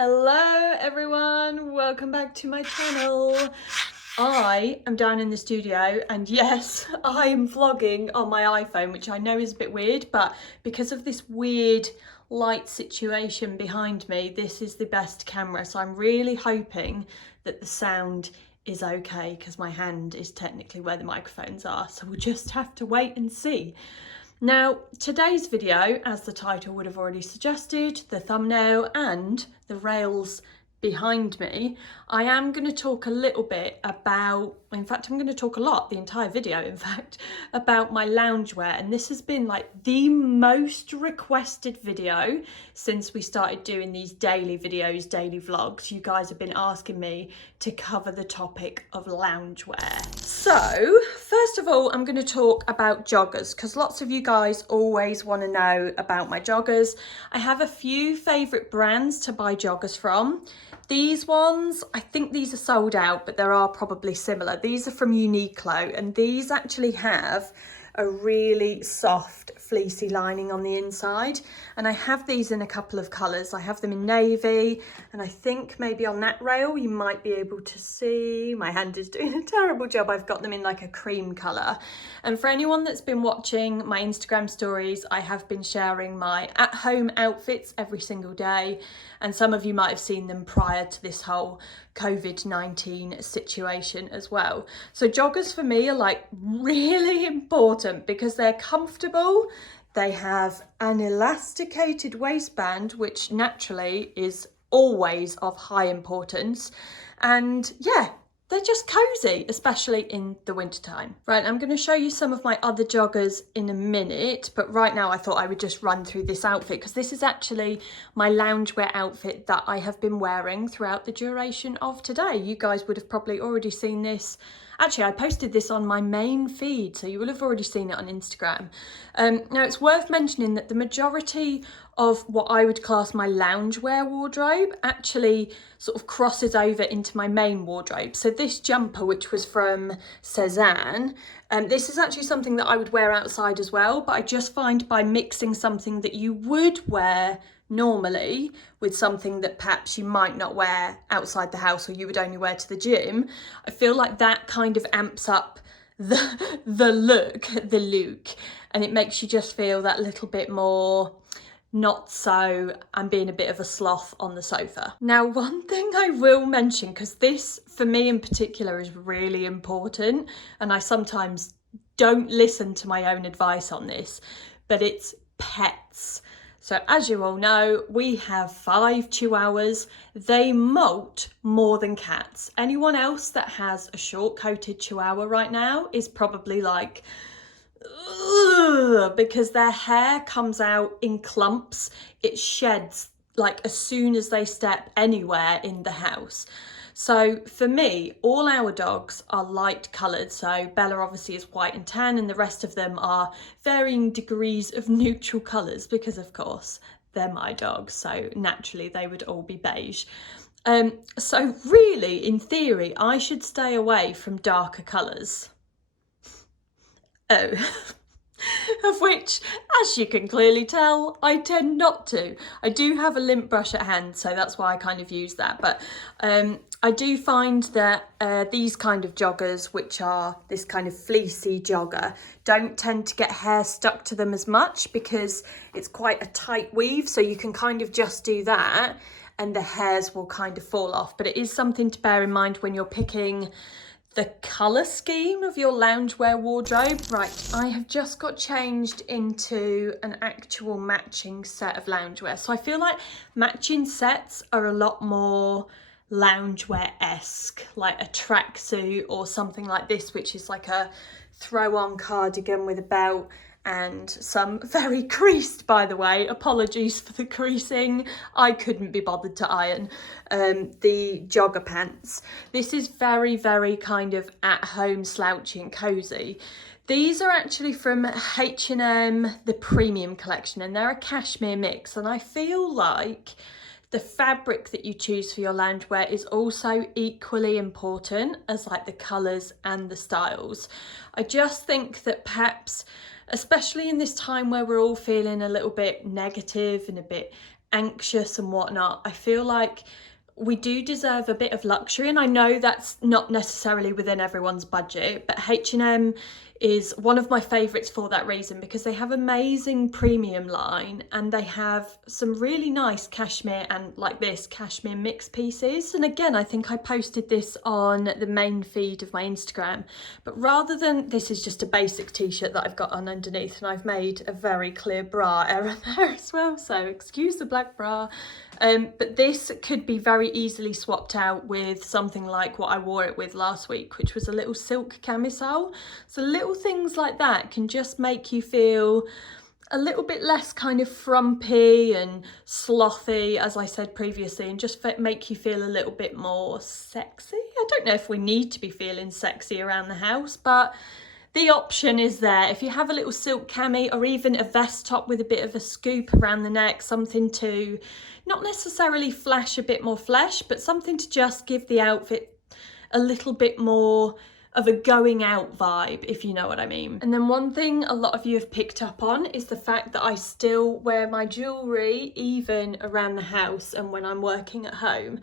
Hello everyone, welcome back to my channel. I am down in the studio and yes, I am vlogging on my iPhone, which I know is a bit weird, but because of this weird light situation behind me, this is the best camera. So I'm really hoping that the sound is okay because my hand is technically where the microphones are. So we'll just have to wait and see. Now, today's video, as the title would have already suggested, the thumbnail and the rails behind me, I am going to talk a little bit about, in fact, I'm going to talk a lot, the entire video, in fact, about my loungewear. And this has been like the most requested video since we started doing these daily videos, daily vlogs. You guys have been asking me to cover the topic of loungewear. So, first of all, I'm going to talk about joggers because lots of you guys always want to know about my joggers. I have a few favourite brands to buy joggers from. These ones, I think these are sold out, but there are probably similar. These are from Uniqlo, and these actually have a really soft fleecy lining on the inside, and I have these in a couple of colours. I have them in navy, and I think maybe on that rail you might be able to see, my hand is doing a terrible job, I've got them in like a cream colour. And for anyone that's been watching my Instagram stories, I have been sharing my at-home outfits every single day, and some of you might have seen them prior to this whole COVID-19 situation as well. So joggers for me are like really important because they're comfortable, they have an elasticated waistband, which naturally is always of high importance, and yeah, they're just cozy, especially in the wintertime. Right, I'm going to show you some of my other joggers in a minute, but right now I thought I would just run through this outfit because this is actually my loungewear outfit that I have been wearing throughout the duration of today. You guys would have probably already seen this. Actually, I posted this on my main feed, so you will have already seen it on Instagram. Now, it's worth mentioning that the majority of what I would class my loungewear wardrobe actually sort of crosses over into my main wardrobe. So this jumper, which was from Cezanne, this is actually something that I would wear outside as well, but I just find by mixing something that you would wear normally with something that perhaps you might not wear outside the house or you would only wear to the gym, I feel like that kind of amps up the look, and it makes you just feel that little bit more not so I'm being a bit of a sloth on the sofa. Now, one thing I will mention, because this for me in particular is really important, and I sometimes don't listen to my own advice on this, but it's pets. So as you all know, we have 5 chihuahuas. They molt more than cats. Anyone else that has a short-coated chihuahua right now is probably like, ugh, because their hair comes out in clumps. It sheds like as soon as they step anywhere in the house. So for me, all our dogs are light coloured. So Bella obviously is white and tan, and the rest of them are varying degrees of neutral colours because of course they're my dogs. So naturally they would all be beige. So really, in theory, I should stay away from darker colours. Oh. Of which, as you can clearly tell, I tend not to. I do have a lint brush at hand, so that's why I kind of use that. But I do find that these kind of joggers, which are this kind of fleecy jogger, don't tend to get hair stuck to them as much because it's quite a tight weave. So you can kind of just do that and the hairs will kind of fall off. But it is something to bear in mind when you're picking the colour scheme of your loungewear wardrobe. Right, I have just got changed into an actual matching set of loungewear. So I feel like matching sets are a lot more loungewear-esque, like a tracksuit or something like this, which is like a throw-on cardigan with a belt and some very creased, by the way, apologies for the creasing, I couldn't be bothered to iron, the jogger pants. This is very, very kind of at-home slouchy and cozy. These are actually from H&M, the premium collection, and they're a cashmere mix, and I feel like the fabric that you choose for your loungewear is also equally important as like the colours and the styles. I just think that perhaps, especially in this time where we're all feeling a little bit negative and a bit anxious and whatnot, I feel like we do deserve a bit of luxury, and I know that's not necessarily within everyone's budget, but H&M is one of my favourites for that reason, because they have amazing premium line and they have some really nice cashmere and like this cashmere mix pieces. And again, I think I posted this on the main feed of my Instagram, but rather than, this is just a basic t-shirt that I've got on underneath, and I've made a very clear bra error there as well, so excuse the black bra. But this could be very easily swapped out with something like what I wore it with last week, which was a little silk camisole. So little things like that can just make you feel a little bit less kind of frumpy and slothy, as I said previously, and just make you feel a little bit more sexy. I don't know if we need to be feeling sexy around the house, but the option is there. If you have a little silk cami or even a vest top with a bit of a scoop around the neck, something to not necessarily flash a bit more flesh, but something to just give the outfit a little bit more of a going out vibe, if you know what I mean. And then one thing a lot of you have picked up on is the fact that I still wear my jewellery even around the house and when I'm working at home.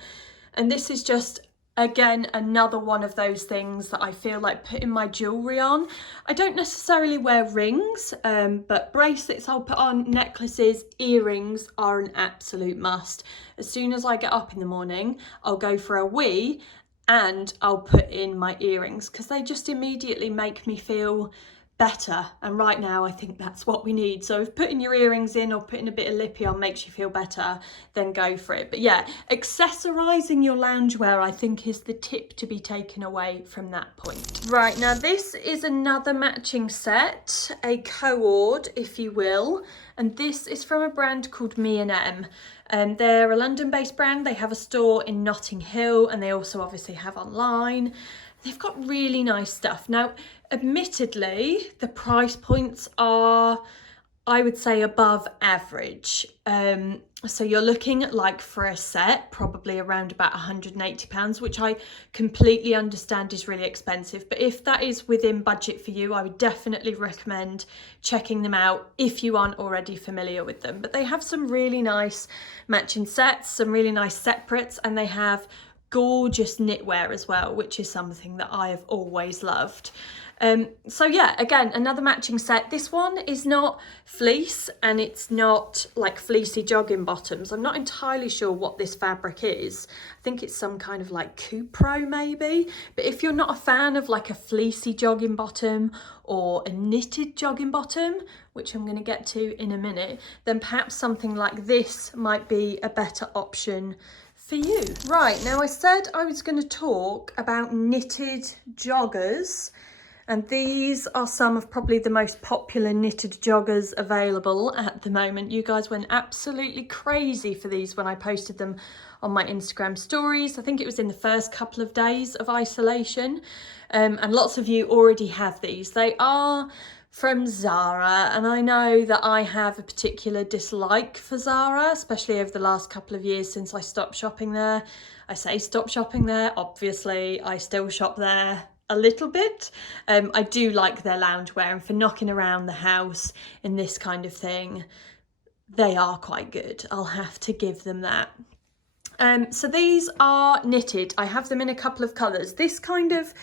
And this is just, again, another one of those things that I feel like putting my jewellery on. I don't necessarily wear rings, but bracelets I'll put on, necklaces, earrings are an absolute must. As soon as I get up in the morning, I'll go for a wee and I'll put in my earrings because they just immediately make me feel better, and right now I think that's what we need. So if putting your earrings in or putting a bit of lippy on makes you feel better, then go for it. But yeah, accessorizing your loungewear I think is the tip to be taken away from that point. Right, now this is another matching set, a co-ord if you will, and this is from a brand called Me&M. They're a London-based brand. They have a store in Notting Hill and they also obviously have online. They've got really nice stuff. Now, admittedly, the price points are, I would say, above average. So you're looking at, like, for a set, probably around about £180, which I completely understand is really expensive. But if that is within budget for you, I would definitely recommend checking them out if you aren't already familiar with them. But they have some really nice matching sets, some really nice separates, and they have gorgeous knitwear as well, which is something that I have always loved. So yeah, again, another matching set. This one is not fleece and it's not like fleecy jogging bottoms. I'm not entirely sure what this fabric is. I think it's some kind of like Cupro maybe. But if you're not a fan of like a fleecy jogging bottom or a knitted jogging bottom, which I'm going to get to in a minute, then perhaps something like this might be a better option for you. Right, now I said I was going to talk about knitted joggers, and these are some of probably the most popular knitted joggers available at the moment. You guys went absolutely crazy for these when I posted them on my Instagram stories. I think it was in the first couple of days of isolation, and lots of you already have these. They are from Zara, and I know that I have a particular dislike for Zara, especially over the last couple of years since I stopped shopping there. I say stop shopping there, obviously I still shop there a little bit. I do like their loungewear, and for knocking around the house in this kind of thing, they are quite good. I'll have to give them that. So these are knitted. I have them in a couple of colours. This kind of,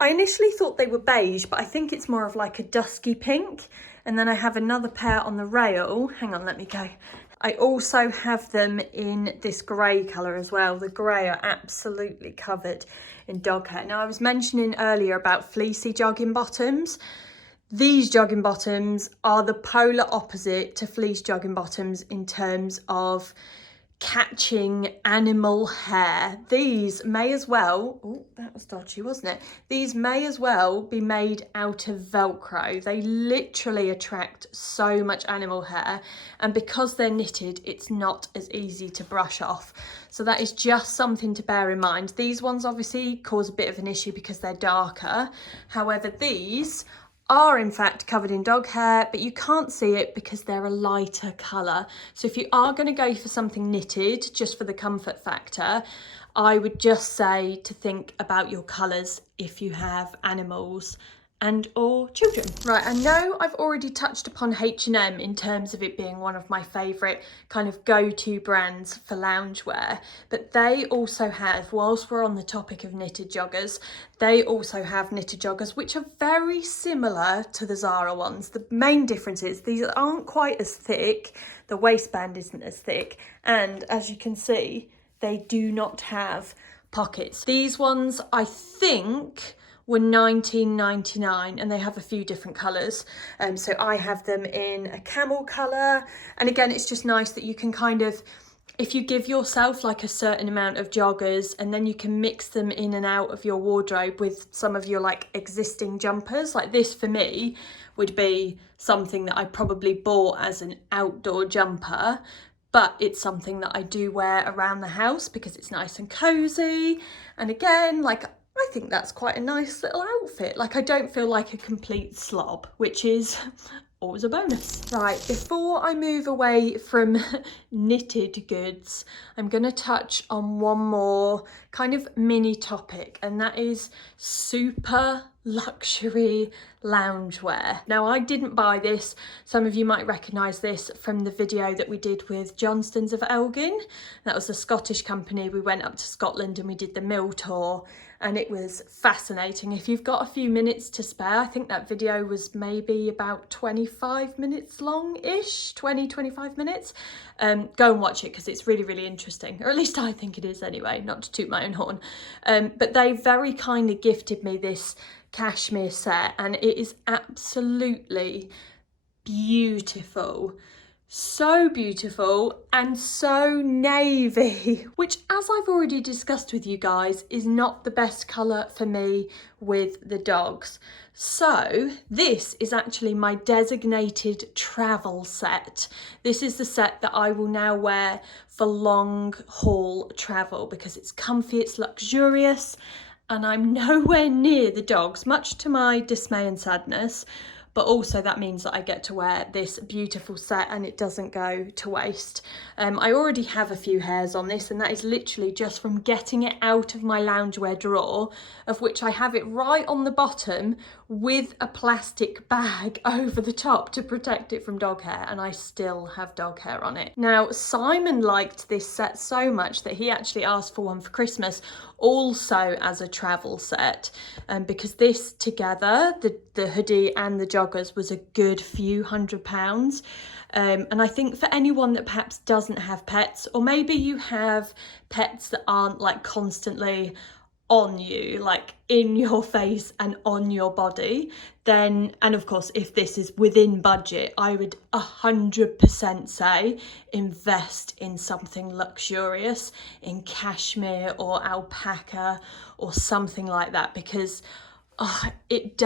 I initially thought they were beige, but I think it's more of like a dusky pink. And then I have another pair on the rail. Hang on, let me go. I also have them in this grey colour as well. The grey are absolutely covered in dog hair. Now, I was mentioning earlier about fleecy jogging bottoms. These jogging bottoms are the polar opposite to fleece jogging bottoms in terms of catching animal hair. These may as well, oh, that was dodgy, wasn't it? These may as well be made out of Velcro. They literally attract so much animal hair, and because they're knitted, it's not as easy to brush off. So that is just something to bear in mind. These ones obviously cause a bit of an issue because they're darker. However, these are in fact covered in dog hair, but you can't see it because they're a lighter colour. So if you are going to go for something knitted, just for the comfort factor, I would just say to think about your colours if you have animals and or children. Right, I know I've already touched upon H&M in terms of it being one of my favourite kind of go-to brands for loungewear, but they also have, whilst we're on the topic of knitted joggers, they also have knitted joggers which are very similar to the Zara ones. The main difference is these aren't quite as thick, the waistband isn't as thick, and as you can see, they do not have pockets. These ones, I think, were $19.99 and they have a few different colours. So I have them in a camel colour. And again, it's just nice that you can kind of, if you give yourself like a certain amount of joggers and then you can mix them in and out of your wardrobe with some of your like existing jumpers. Like this for me would be something that I probably bought as an outdoor jumper, but it's something that I do wear around the house because it's nice and cozy. And again, like, I think that's quite a nice little outfit. Like, I don't feel like a complete slob, which is always a bonus. Right, before I move away from knitted goods, I'm going to touch on one more kind of mini topic, and that is super luxury loungewear. Now, I didn't buy this. Some of you might recognise this from the video that we did with Johnstone's of Elgin. That was a Scottish company. We went up to Scotland and we did the mill tour, and it was fascinating. If you've got a few minutes to spare, I think that video was maybe about 25 minutes long-ish, 25 minutes. Go and watch it because it's really, really interesting, or at least I think it is anyway, not to toot my own horn. But they very kindly gifted me this cashmere set, and it is absolutely beautiful. So beautiful and so navy, which, as I've already discussed with you guys, is not the best colour for me with the dogs. So this is actually my designated travel set. This is the set that I will now wear for long haul travel because it's comfy, it's luxurious, and I'm nowhere near the dogs, much to my dismay and sadness. But also that means that I get to wear this beautiful set and it doesn't go to waste. I already have a few hairs on this, and that is literally just from getting it out of my loungewear drawer, of which I have it right on the bottom with a plastic bag over the top to protect it from dog hair, and I still have dog hair on it. Now, Simon liked this set so much that he actually asked for one for Christmas, also as a travel set, because this together, the hoodie and the joggers, was a good few £100. And I think for anyone that perhaps doesn't have pets, or maybe you have pets that aren't like constantly on you, like in your face and on your body, then, and of course if this is within budget, I would 100% say invest in something luxurious, in cashmere or alpaca or something like that, because it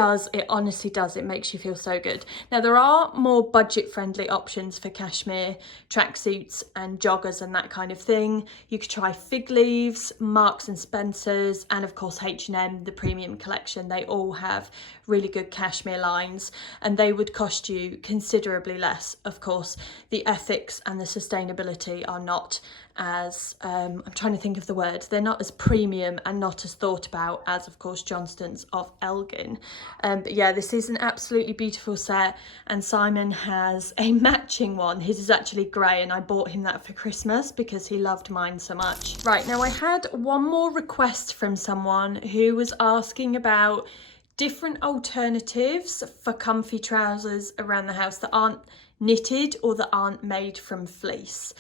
honestly does, it makes you feel so good. Now, there are more budget friendly options for cashmere tracksuits and joggers and that kind of thing. You could try Fig Leaves, Marks and Spencer's, and of course H&M, the premium collection. They all have really good cashmere lines, and they would cost you considerably less. Of course, the ethics and the sustainability are not as I'm trying to think of the word, they're not as premium and not as thought about as, of course, Johnstone's of Elgin. But yeah, this is an absolutely beautiful set, and Simon has a matching one. His is actually grey, and I bought him that for Christmas because he loved mine so much. Right, now I had one more request from someone who was asking about different alternatives for comfy trousers around the house that aren't knitted or that aren't made from fleece.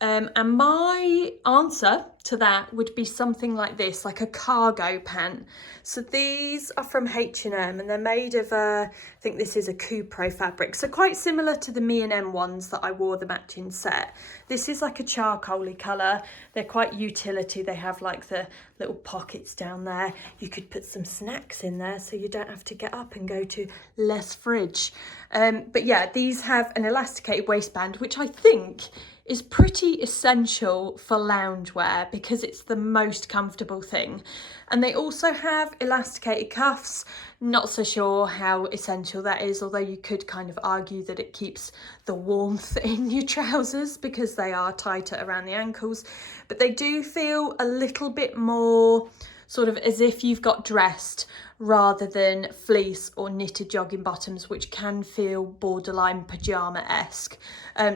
And my answer to that would be something like this, like a cargo pant. So these are from H&M, and they're made of, I think this is a Cupro fabric. So quite similar to the Me&M ones that I wore the matching set. This is like a charcoaly colour. They're quite utility. They have like the little pockets down there. You could put some snacks in there so you don't have to get up and go to less fridge. But yeah, these have an elasticated waistband, which I think is pretty essential for loungewear because it's the most comfortable thing. And they also have elasticated cuffs. Not so sure how essential that is, although you could kind of argue that it keeps the warmth in your trousers because they are tighter around the ankles. But they do feel a little bit more sort of as if you've got dressed, rather than fleece or knitted jogging bottoms, which can feel borderline pyjama-esque.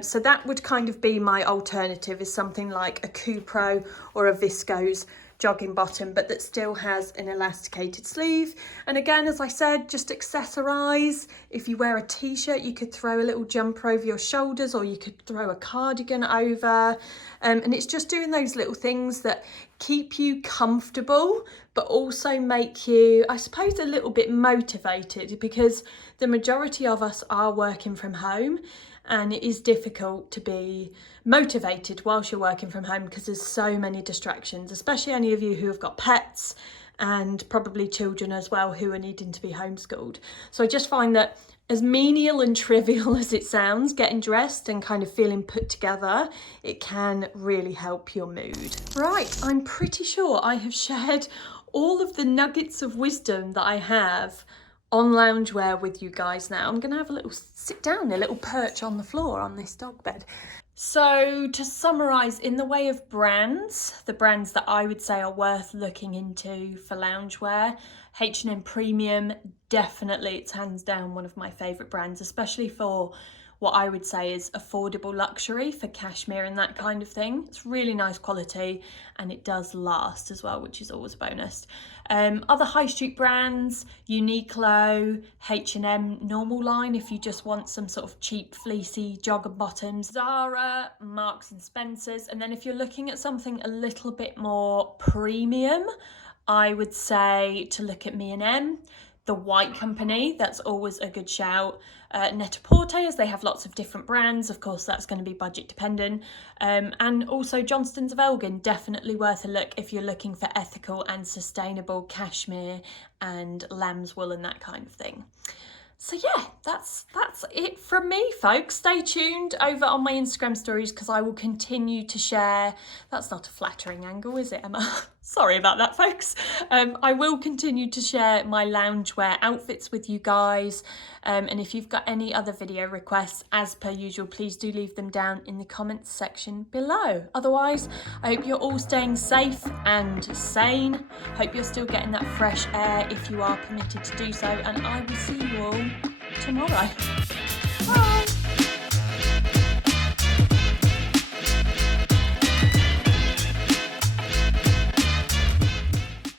So that would kind of be my alternative, is something like a Cupro or a viscose jogging bottom, but that still has an elasticated sleeve. And again, as I said, just accessorize. If you wear a t-shirt, you could throw a little jumper over your shoulders, or you could throw a cardigan over. And it's just doing those little things that keep you comfortable, but also make you, I suppose, a little bit motivated, because the majority of us are working from home, and it is difficult to be motivated whilst you're working from home because there's so many distractions, especially any of you who have got pets and probably children as well who are needing to be homeschooled. So I just find that, as menial and trivial as it sounds, getting dressed and kind of feeling put together, it can really help your mood. Right, I'm pretty sure I have shared all of the nuggets of wisdom that I have on loungewear with you guys now. I'm gonna have a little sit down, a little perch on the floor on this dog bed. So to summarise, in the way of brands, the brands that I would say are worth looking into for loungewear, H&M Premium, definitely, it's hands down one of my favourite brands, especially for what I would say is affordable luxury for cashmere and that kind of thing. It's really nice quality and it does last as well, which is always a bonus. Other high street brands, Uniqlo, H&M normal line if you just want some sort of cheap fleecy jogger bottoms, Zara, Marks and Spencer's. And then if you're looking at something a little bit more premium, I would say to look at M&M. The White Company, that's always a good shout. Net-a-Porter, as they have lots of different brands, of course that's going to be budget dependent. And also Johnston's of Elgin, definitely worth a look if you're looking for ethical and sustainable cashmere and lamb's wool and that kind of thing. So yeah, that's it from me, folks. Stay tuned over on my Instagram stories because I will continue to share. That's not a flattering angle, is it, Emma? Sorry about that, folks. I will continue to share my loungewear outfits with you guys. And if you've got any other video requests, as per usual, please do leave them down in the comments section below. Otherwise, I hope you're all staying safe and sane. Hope you're still getting that fresh air if you are permitted to do so. And I will see you all tomorrow. Bye.